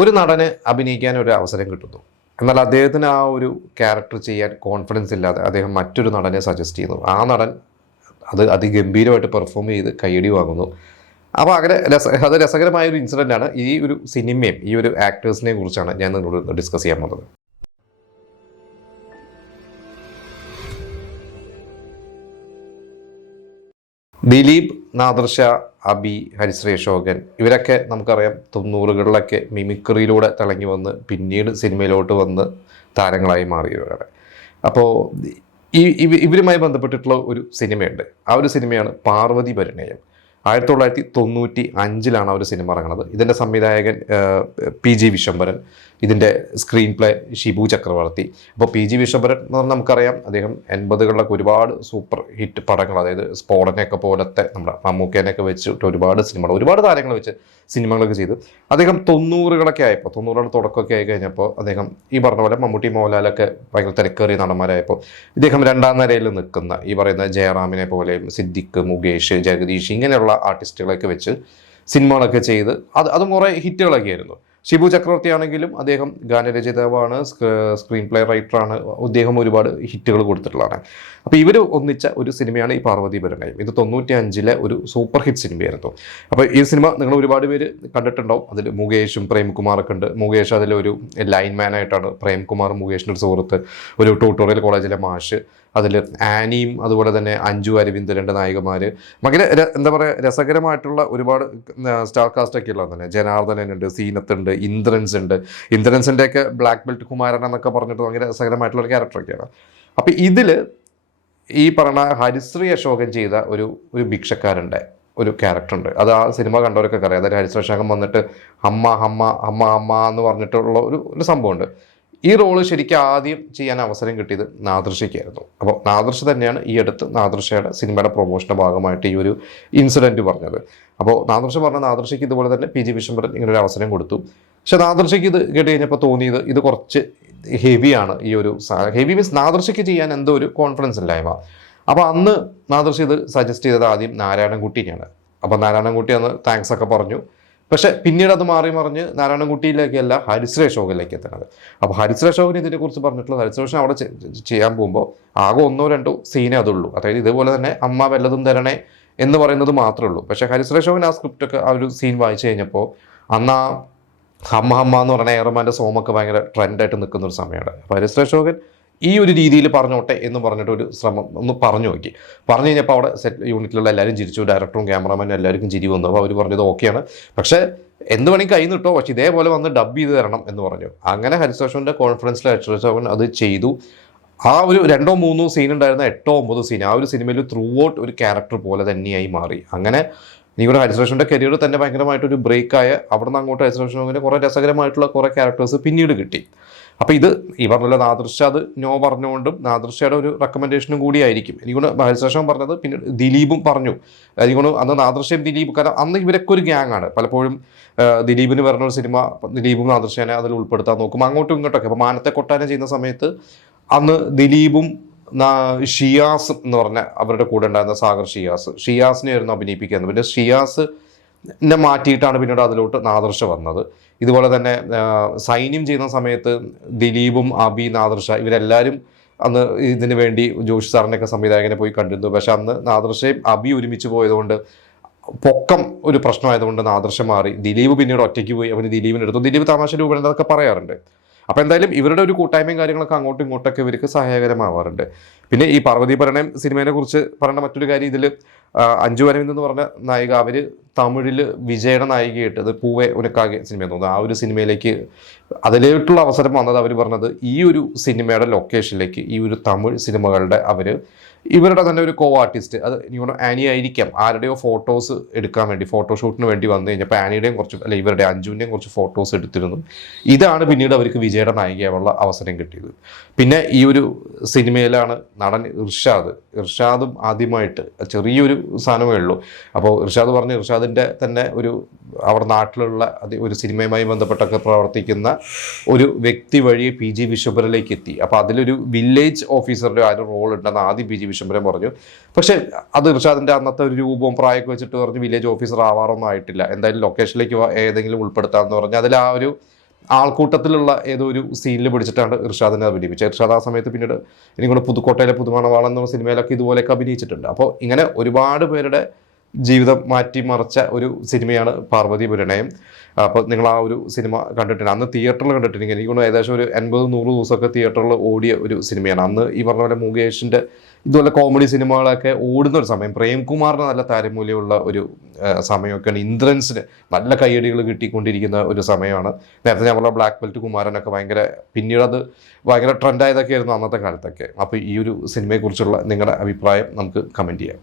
ഒരു നടന് അഭിനയിക്കാൻ ഒരു അവസരം കിട്ടുന്നു. എന്നാൽ അദ്ദേഹത്തിന് ആ ഒരു ക്യാരക്ടർ ചെയ്യാൻ കോൺഫിഡൻസ് ഇല്ലാതെ അദ്ദേഹം മറ്റൊരു നടനെ സജസ്റ്റ് ചെയ്യുന്നു. ആ നടൻ അത് അതിഗംഭീരമായിട്ട് പെർഫോം ചെയ്ത് കയ്യടി വാങ്ങുന്നു. അപ്പോൾ അങ്ങനെ അത് രസകരമായ ഒരു ഇൻസിഡൻ്റ് ആണ്. ഈ ഒരു സിനിമയും ഈ ഒരു ആക്ടേഴ്സിനെയും കുറിച്ചാണ് ഞാൻ നിങ്ങളോട് ഡിസ്കസ് ചെയ്യാൻ പോകുന്നത്. ദിലീപ്, നാദിർഷ, അബി, ഹരിശ്രീ അശോകൻ ഇവരൊക്കെ നമുക്കറിയാം 90കളിലൊക്കെ മിമിക്രിയിലൂടെ തിളങ്ങി വന്ന് പിന്നീട് സിനിമയിലോട്ട് വന്ന് താരങ്ങളായി മാറിയവരാണ്. അപ്പോൾ ഇവരുമായി ബന്ധപ്പെട്ടിട്ടുള്ള ഒരു സിനിമയുണ്ട്. ആ ഒരു സിനിമയാണ് പാർവതി പരിണയം. 1995 ആ ഒരു സിനിമ ഇറങ്ങുന്നത്. ഇതിൻ്റെ സംവിധായകൻ PG വിശ്വംഭരൻ, ഇതിൻ്റെ സ്ക്രീൻ പ്ലേ ഷിബു ചക്രവർത്തി. അപ്പോൾ PG വിശ്വംഭരൻ എന്ന് പറഞ്ഞാൽ നമുക്കറിയാം, അദ്ദേഹം 80കളിലൊക്കെ ഒരുപാട് സൂപ്പർ ഹിറ്റ് പടങ്ങൾ, അതായത് സ്ഫോടനയൊക്കെ പോലത്തെ നമ്മുടെ മമ്മൂക്കേനെയൊക്കെ വെച്ചിട്ട് ഒരുപാട് സിനിമകൾ, ഒരുപാട് താരങ്ങൾ വെച്ച് സിനിമകളൊക്കെ ചെയ്തു. അദ്ദേഹം 90കളൊക്കെ ആയപ്പോൾ, 90കളുടെ തുടക്കമൊക്കെ ആയി കഴിഞ്ഞപ്പോൾ അദ്ദേഹം ഈ പറഞ്ഞ പോലെ മമ്മൂട്ടി, മോഹൻലാലൊക്കെ ഭയങ്കര തിരക്കേറിയ നടന്മാരായപ്പോൾ ഇദ്ദേഹം രണ്ടാം നിരയിൽ നിൽക്കുന്ന ഈ പറയുന്ന ജയറാമിനെ പോലെയും സിദ്ദിഖ്, മുകേഷ്, ജഗദീഷ് ഇങ്ങനെയുള്ള ആർട്ടിസ്റ്റുകളൊക്കെ വെച്ച് സിനിമകളൊക്കെ ചെയ്ത് അത് കുറേ ഹിറ്റുകളൊക്കെ ആയിരുന്നു. ഷിബു ചക്രവർത്തി ആണെങ്കിലും അദ്ദേഹം ഗാനരചയിതാവാണ്, സ്ക്രീൻ പ്ലേ റൈറ്ററാണ്. അദ്ദേഹം ഒരുപാട് ഹിറ്റുകൾ കൊടുത്തിട്ടുള്ളതാണ്. അപ്പോൾ ഇവർ ഒന്നിച്ച ഒരു സിനിമയാണ് ഈ പാർവതി പരിണയം. ഇത് 95 ഒരു സൂപ്പർ ഹിറ്റ് സിനിമയായിരുന്നു. അപ്പോൾ ഈ സിനിമ നിങ്ങൾ ഒരുപാട് പേര് കണ്ടിട്ടുണ്ടാവും. അതിൽ മുകേഷും പ്രേംകുമാറൊക്കെ ഉണ്ട്. മുകേഷ് അതിലൊരു ലൈൻമാനായിട്ടാണ്. പ്രേംകുമാർ മുകേഷിൻ്റെ ഒരു സുഹൃത്ത്, ഒരു ട്യൂട്ടോറിയൽ കോളേജിലെ മാഷ്. അതിൽ ആനിയും അതുപോലെ തന്നെ അഞ്ജു അരവിന്ദ്, 2 നായികമാർ. അങ്ങനെ എന്താ പറയുക, രസകരമായിട്ടുള്ള ഒരുപാട് സ്റ്റാർ കാസ്റ്റൊക്കെ ഉള്ളത് തന്നെ. ജനാർദ്ദനൻ ഉണ്ട്, സീനത്ത് ഉണ്ട്, ഇന്ദ്രൻസ് ഉണ്ട്. ഇന്ദ്രൻസിൻ്റെയൊക്കെ ബ്ലാക്ക് ബെൽറ്റ് കുമാരൻ എന്നൊക്കെ പറഞ്ഞിട്ട് ഭയങ്കര രസകരമായിട്ടുള്ള ഒരു ക്യാരക്ടറൊക്കെയാണ്. അപ്പോൾ ഇതിൽ ഈ പറഞ്ഞ ഹരിശ്രീ അശോകൻ ചെയ്ത ഒരു ഭിക്ഷക്കാരൻ്റെ ഒരു ക്യാരക്ടറുണ്ട്. അത് ആ സിനിമ കണ്ടവരൊക്കെ അറിയാം. അതായത് ഹരിശ്രീ അശോകൻ വന്നിട്ട് അമ്മ അമ്മ അമ്മ അമ്മ എന്ന് പറഞ്ഞിട്ടുള്ള ഒരു സംഭവമുണ്ട്. ഈ റോള് ശരിക്കും ആദ്യം ചെയ്യാൻ അവസരം കിട്ടിയത് നാദിർഷയ്ക്കായിരുന്നു. അപ്പോൾ നാദിർഷ തന്നെയാണ് ഈ അടുത്ത് നാദിർഷയുടെ സിനിമയുടെ പ്രൊമോഷൻ്റെ ഭാഗമായിട്ട് ഈ ഒരു ഇൻസിഡൻറ്റ് പറഞ്ഞത്. അപ്പോൾ നാദിർഷ പറഞ്ഞ നാദിർഷയ്ക്ക് ഇതുപോലെ തന്നെ PG വിശ്വംഭരൻ ഇങ്ങനൊരു അവസരം കൊടുത്തു. പക്ഷെ നാദിർഷയ്ക്ക് ഇത് കേട്ട് കഴിഞ്ഞപ്പോൾ തോന്നിയത് ഇത് കുറച്ച് ഹെവിയാണ്. ഈ ഒരു ഹെവി മീൻസ് നാദിർഷയ്ക്ക് ചെയ്യാൻ എന്തോ ഒരു കോൺഫിഡൻസ് ഇല്ലായ്മ. അപ്പോൾ അന്ന് നാദിർഷ ഇത് സജസ്റ്റ് ചെയ്തത് ആദ്യം നാരായണൻകുട്ടിയാണ്. അപ്പോൾ നാരായണൻകുട്ടി അന്ന് താങ്ക്സ് ഒക്കെ പറഞ്ഞു. പക്ഷെ പിന്നീട് അത് മാറി മറിഞ്ഞ് നാരായണൻകുട്ടിയിലേക്കല്ല ഹരിശ്രീ അശോകനിലേക്ക് എത്തുന്നത്. അപ്പോൾ ഹരിശ്രീ അശോകൻ ഇതിനെക്കുറിച്ച് പറഞ്ഞിട്ടുള്ളത്, ഹരിശ്രീ അശോകൻ അവിടെ ചെയ്യാൻ പോകുമ്പോൾ ആകെ 1-2 സീനേ അതുള്ളൂ. അതായത് ഇതുപോലെ തന്നെ അമ്മ വല്ലതും തരണേ എന്ന് പറയുന്നത് മാത്രമേ ഉള്ളൂ. പക്ഷേ ഹരിശ്രീ അശോകൻ ആ സ്ക്രിപ്റ്റൊക്കെ ആ ഒരു സീൻ വായിച്ചു കഴിഞ്ഞപ്പോൾ അന്ന് ആ ഹമ്മ ഹമ്മ എന്ന് പറഞ്ഞ എയർമാൻ്റെ സോമൊക്കെ ഭയങ്കര ട്രെൻഡായിട്ട് നിൽക്കുന്ന ഒരു സമയമാണ്. അപ്പോൾ ഹരിശ്രീ അശോകൻ ഈ ഒരു രീതിയിൽ പറഞ്ഞോട്ടെ എന്ന് പറഞ്ഞിട്ട് ഒരു ശ്രമം ഒന്ന് പറഞ്ഞു നോക്കി. പറഞ്ഞു കഴിഞ്ഞപ്പോൾ അവിടെ സെറ്റ് യൂണിറ്റിലുള്ള എല്ലാവരും ചിരിച്ചു. ഡയറക്ടറും ക്യാമറാമാനും എല്ലാവർക്കും ചിരി വന്നു. അപ്പോൾ അവർ പറഞ്ഞത് ഓക്കെയാണ്, പക്ഷേ എന്ത് വേണമെങ്കിൽ കയ്യിൽ നിന്ന് കിട്ടോ, പക്ഷേ ഇതേപോലെ വന്ന് ഡബ് ചെയ്ത് തരണം എന്ന് പറഞ്ഞു. അങ്ങനെ ഹരിശ്രീ അശോകൻ്റെ കോൺഫിഡൻസിൽ ഹരിശ്രീ അശോകൻ അത് ചെയ്തു. ആ ഒരു 2-3 സീൻ ഉണ്ടായിരുന്ന 8-9 സീൻ ആ ഒരു സിനിമയിൽ ത്രൂ ഔട്ട് ഒരു ക്യാരക്ടർ പോലെ തന്നെയായി മാറി. അങ്ങനെ നിങ്ങളുടെ ഹരിശ്രീ അശോകൻ്റെ കരിയർ തന്നെ ഭയങ്കരമായിട്ടൊരു ബ്രേക്കായ അവിടെ നിന്ന് അങ്ങോട്ട് ഹരിശ്രീ അശോകന് കുറേ രസകരമായിട്ടുള്ള കുറേ ക്യാരക്ടേഴ്സ് പിന്നീട് കിട്ടി. അപ്പോൾ ഇത് ഈ പറഞ്ഞല്ലോ നാദിർഷ അത് നോ പറഞ്ഞുകൊണ്ടും നാദിർഷയുടെ ഒരു റെക്കമെൻഡേഷനും കൂടിയായിരിക്കും. എനിക്കൊണ്ട് ഹരിശ്രീ അശോകൻ പറഞ്ഞത്. പിന്നീട് ദിലീപും പറഞ്ഞു. എനിക്കൊണ്ട് അന്ന് നാദിർഷയും ദിലീപ്, കാരണം അന്ന് ഇവരൊക്കെ ഒരു ഗ്യാങ്ങാണ്. പലപ്പോഴും ദിലീപിന് പറഞ്ഞ ഒരു സിനിമ ദിലീപും നാദിർഷേനെ അതിൽ ഉൾപ്പെടുത്താൻ നോക്കും, അങ്ങോട്ടും ഇങ്ങോട്ടൊക്കെ. അപ്പോൾ മാനത്തെ കൊട്ടാരം ചെയ്യുന്ന സമയത്ത് അന്ന് ദിലീപും ഷിയാസ് എന്ന് പറഞ്ഞ അവരുടെ കൂടെ ഉണ്ടായിരുന്ന സാഗർ ഷിയാസിനെയായിരുന്നു അഭിനയിപ്പിക്കുന്നത്. പിന്നെ ഷിയാസിനെ മാറ്റിയിട്ടാണ് പിന്നീട് അതിലോട്ട് നാദിർഷ വന്നത്. ഇതുപോലെ തന്നെ സൈന്യം ചെയ്യുന്ന സമയത്ത് ദിലീപും അബി, നാദിർഷ ഇവരെല്ലാവരും അന്ന് ഇതിന് വേണ്ടി ജോഷി സാറിനെയൊക്കെ സംവിധായകനെ പോയി കണ്ടിരുന്നു. പക്ഷെ അന്ന് നാദിർഷയും അബി ഒരുമിച്ച് പോയതുകൊണ്ട് പൊക്കം ഒരു പ്രശ്നമായതുകൊണ്ട് നാദിർഷ മാറി. ദിലീപ് പിന്നീട് ഒറ്റയ്ക്ക് പോയി. അവന് ദിലീപിനെടുത്തു. ദിലീപ് തമാശ രൂപേണ എന്നൊക്കെ പറയാറുണ്ട്. അപ്പോൾ എന്തായാലും ഇവരുടെ ഒരു കൂട്ടായ്മയും കാര്യങ്ങളൊക്കെ അങ്ങോട്ടും ഇങ്ങോട്ടൊക്കെ ഇവർക്ക് സഹായകരമാവാറുണ്ട്. പിന്നെ ഈ പാർവതി പരിണയം സിനിമയെ കുറിച്ച് പറയേണ്ട മറ്റൊരു കാര്യം, ഇതിൽ അഞ്ജു അരവിന്ദ് എന്ന് പറഞ്ഞ നായിക, അവർ തമിഴിൽ വിജയുടെ നായികയായിട്ട്, അത് പൂവെ ഉനക്കാകെ സിനിമയെന്ന് തോന്നുന്നു, ആ ഒരു സിനിമയിലേക്ക് അതിലേക്കുള്ള അവസരം വന്നത് അവർ പറഞ്ഞത് ഈ ഒരു സിനിമയുടെ ലൊക്കേഷനിലേക്ക് ഈ ഒരു തമിഴ് സിനിമകളുടെ ഇവരുടെ തന്നെ ഒരു കോ ആർട്ടിസ്റ്റ്, അത് ഇനി ആനി ആയിരിക്കാം, ആരുടെയോ ഫോട്ടോസ് എടുക്കാൻ വേണ്ടി ഫോട്ടോഷൂട്ടിന് വേണ്ടി വന്നു കഴിഞ്ഞപ്പോൾ ആനിയുടെയും കുറച്ച് ഇവരുടെ അഞ്ജുവിൻ്റെയും കുറച്ച് ഫോട്ടോസ് എടുത്തിരുന്നു. ഇതാണ് പിന്നീട് അവർക്ക് വിജയുടെ നായികയാവുള്ള അവസരം കിട്ടിയത്. പിന്നെ ഈ ഒരു സിനിമയിലാണ് നടൻ ഇർഷാദും ആദ്യമായിട്ട് ചെറിയൊരു സാധനമേ ഉള്ളൂ. അപ്പോൾ ഇർഷാദ് പറഞ്ഞ് ഇർഷാദിൻ്റെ തന്നെ അവിടെ നാട്ടിലുള്ള ഒരു സിനിമയുമായി ബന്ധപ്പെട്ടൊക്കെ പ്രവർത്തിക്കുന്ന ഒരു വ്യക്തി വഴി PG വിശ്വംഭരനിലേക്ക് എത്തി. അപ്പോൾ അതിലൊരു വില്ലേജ് ഓഫീസറുടെ ആ ഒരു റോൾ ഉണ്ടെന്ന് ആദ്യം PG വിശ്വംഭരൻ പറഞ്ഞു. പക്ഷേ അത് ഇർഷാദിൻ്റെ അന്നത്തെ ഒരു രൂപവും പ്രായമൊക്കെ വെച്ചിട്ട് പറഞ്ഞ് വില്ലേജ് ഓഫീസർ ആവാറൊന്നും ആയിട്ടില്ല, എന്തായാലും ലൊക്കേഷനിലേക്ക് ഏതെങ്കിലും ഉൾപ്പെടുത്താമെന്ന് പറഞ്ഞ് അതിൽ ആ ഒരു ആൾക്കൂട്ടത്തിലുള്ള ഏതോ ഒരു സീനിൽ പിടിച്ചിട്ടാണ് ഇർഷാദിനെ അഭിനയിപ്പിച്ചത്. ഇർഷാദ് ആ സമയത്ത് പിന്നീട് എനിക്കൊണ്ട് പുതുക്കോട്ടയിലെ പുതുമണവാളൻ എന്ന സിനിമയിലൊക്കെ ഇതുപോലെയൊക്കെ അഭിനയിച്ചിട്ടുണ്ട്. അപ്പോൾ ഇങ്ങനെ ഒരുപാട് പേരുടെ ജീവിതം മാറ്റിമറിച്ച ഒരു സിനിമയാണ് പാർവതി പരിണയം. അപ്പോൾ നിങ്ങൾ ആ ഒരു സിനിമ കണ്ടിട്ടുണ്ട്, അന്ന് തിയേറ്ററിൽ കണ്ടിട്ടുണ്ടെങ്കിൽ എനിക്കൊണ്ട് ഏകദേശം ഒരു 80-100 ദിവസമൊക്കെ തിയേറ്ററിൽ ഓടിയ ഒരു സിനിമയാണ്. അന്ന് ഈ പറഞ്ഞ പോലെ മുകേഷിൻ്റെ ഇതുപോലെ കോമഡി സിനിമകളൊക്കെ ഓടുന്ന ഒരു സമയം, പ്രേംകുമാറിന് നല്ല താരമൂല്യമുള്ള ഒരു സമയമൊക്കെയാണ്, ഇന്ദ്രൻസിന് നല്ല കയ്യടികൾ കിട്ടിക്കൊണ്ടിരിക്കുന്ന ഒരു സമയമാണ്. നേരത്തെ ഞാൻ പറഞ്ഞ ബ്ലാക്ക് ബെൽറ്റ് കുമാരനൊക്കെ ഭയങ്കര, പിന്നീട് അത് ഭയങ്കര ട്രെൻഡായതൊക്കെ ആയിരുന്നു അന്നത്തെ കാലത്തൊക്കെ. അപ്പോൾ ഈ ഒരു സിനിമയെക്കുറിച്ചുള്ള നിങ്ങളുടെ അഭിപ്രായം നമുക്ക് കമൻറ്റ് ചെയ്യാം.